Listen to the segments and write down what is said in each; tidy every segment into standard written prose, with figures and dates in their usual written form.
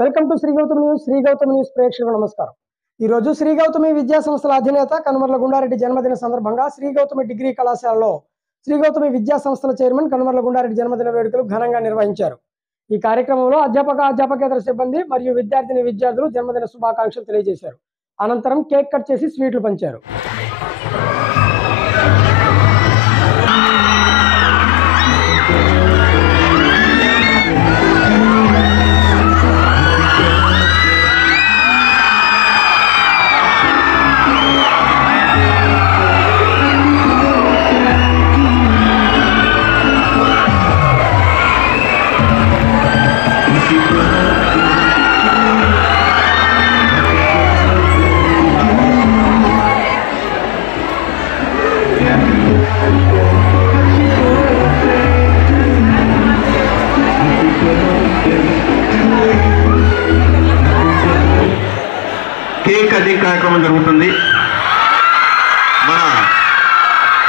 Welcome to Shri Gautami news. Shri Gautami news ప్రేక్షకులకు నమస్కారం. ఈ రోజు శ్రీ గౌతమి విద్యా సంస్థల అధినేత కనుమర్ల గుండారెడ్డి జన్మదిన సందర్భంగా శ్రీ గౌతమి డిగ్రీ కళాశాలలో శ్రీ గౌతమి విద్యా సంస్థల చైర్మన్ కనుమర్ల గుండారెడ్డి జన్మదిన వేడుకలు ఘనంగా నిర్వహించారు. ఈ కార్యక్రమంలో అధ్యాపకేతర సిబ్బంది మరియు విద్యార్థులు జన్మదిన శుభాకాంక్షలు తెలియజేశారు. అనంతరం కేక్ కట్ చేసి స్వీట్లు పంచారు. కేక్ కటింగ్ కార్యక్రమం జరుగుతుంది. మన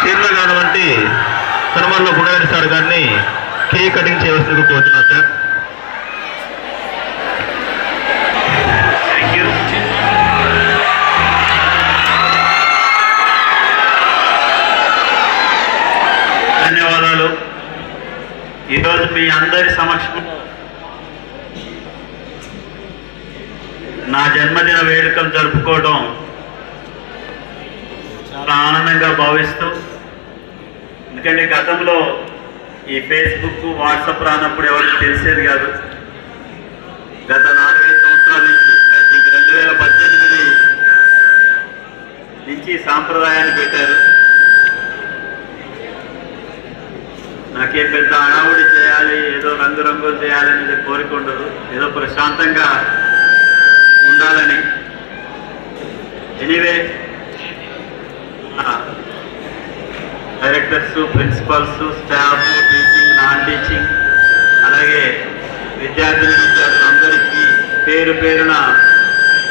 చైర్మన్ గారు కనుమర్ల గుండారెడ్డి సార్ గారిని కేక్ కటింగ్ చేయవలసిందిగా కోరుతున్నాను సార్. Thank you. ధన్యవాదాలు. ఈరోజు మీ అందరి సమక్షంలో నా జన్మదిన వేడుకలు జరుపుకోవడం చాలా ఆనందంగా భావిస్తూ, ఎందుకంటే గతంలో ఈ ఫేస్బుక్ వాట్సాప్ రానప్పుడు ఎవరికి తెలిసేది కాదు. గత 4-5 సంవత్సరాల నుంచి ఐ థింక్ 2018 నుంచి సాంప్రదాయాన్ని పెట్టారు. నాకేం పెద్ద హడావుడి చేయాలి, ఏదో రంగురంగులు చేయాలనేది కోరిక ఉండదు, ఏదో ప్రశాంతంగా ఉండాలని. Anyway directors, principals, staff, teaching, non teaching, అలాగే విద్యార్థులందరికీ పేరు పేరున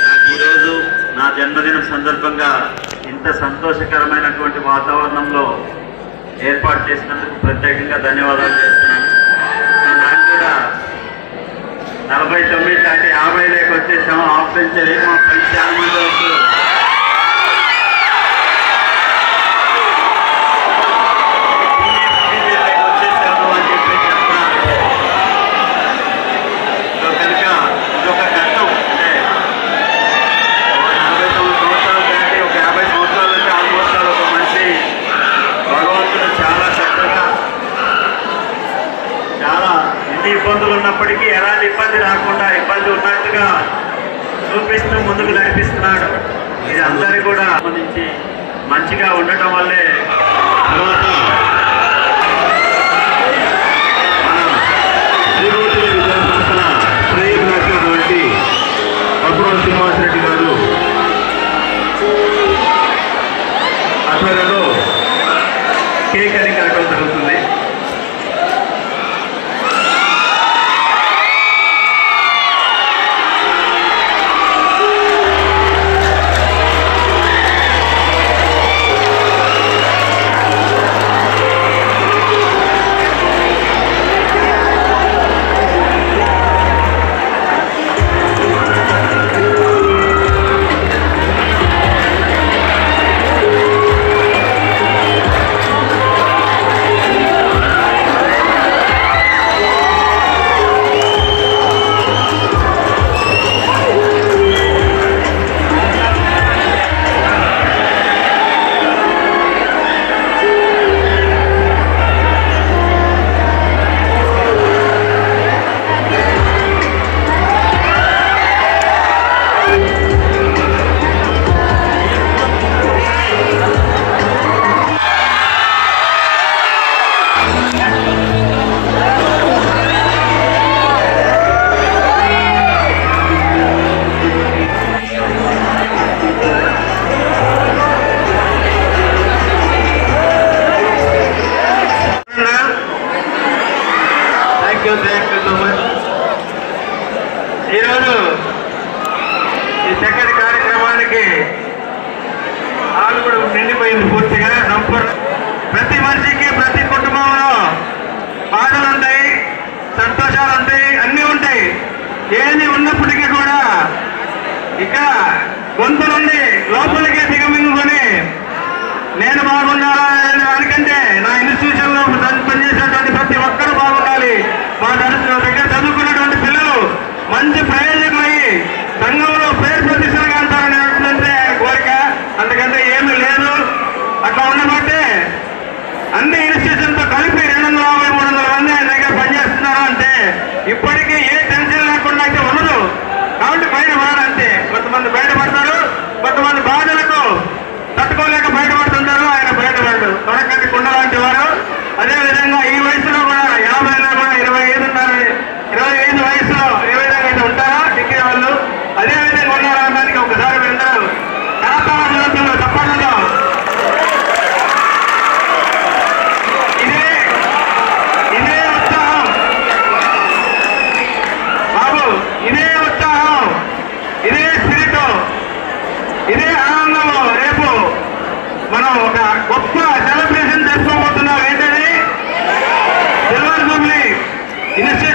నాకు ఈరోజు నా జన్మదినం సందర్భంగా ఇంత సంతోషకరమైనటువంటి వాతావరణంలో ఏర్పాటు చేసినందుకు ప్రత్యేకంగా ధన్యవాదాలు చేస్తున్నాను. నాకు కూడా 49 దాటి 50 వచ్చేసాము. హాఫ్ సెంచరీ మా ఫ్రెండ్స్ చాలా మంది వస్తారు. వచ్చేసాము అని చెప్పి చెప్తున్నారు. సో కనుక ఇదొక ఘట్టం. అంటే 49 సంవత్సరాలు దాటి ఒక 50 సంవత్సరాలు అంటే ఆల్మోస్ట్ ఒక మనిషి భగవంతుడు చాలా చక్కగా, చాలా ఎన్ని ఇబ్బందులు ఉన్నప్పటికీ ఎలాంటి ఇబ్బంది రాకుండా, ఇబ్బంది ఉన్నట్టుగా చూపిస్తూ ముందుకు నడిపిస్తున్నాడు. ఇది అందరి కూడా సంబంధించి మంచిగా ఉండటం వల్లే తర్వాత మన శ్రీ గౌతమి విద్యా సంస్థల శ్రేయభిలాషినటువంటి అక్బర్ శ్రీనివాసరెడ్డి గారు ఆధ్వర్యంలో కేక్ కటింగ్ కార్యక్రమం జరుగుతుంది. ఈరోజు ఈ చక్కటి కార్యక్రమానికి ఆలు కూడా నిండిపోయింది పూర్తిగా. ప్రతి మనిషికి, ప్రతి కుటుంబంలో బాధలు ఉంటాయి, సంతోషాలు ఉంటాయి, అన్నీ ఉంటాయి. ఏది ఉన్నప్పుడు వయసులో కూడా 50లో కూడా 25 ఉన్నారు, 25 వయసులో ఏ విధంగా అయితే ఉంటారో డిగ్రీ వాళ్ళు అదే విధంగా ఉన్నారో అనడానికి ఒకసారి అందరూ కళాకారులు తప్పకుండా ఇదే ఉత్సాహం బాబు, ఇదే ఉత్సాహం, ఇదే స్పిరిట్, ఇదే ఆనందము రేపు మనం ఒక గొప్ప సెలబ్రేషన్ చేసుకోబోతున్నాం. ఏంటది? Silver Jubilee initiative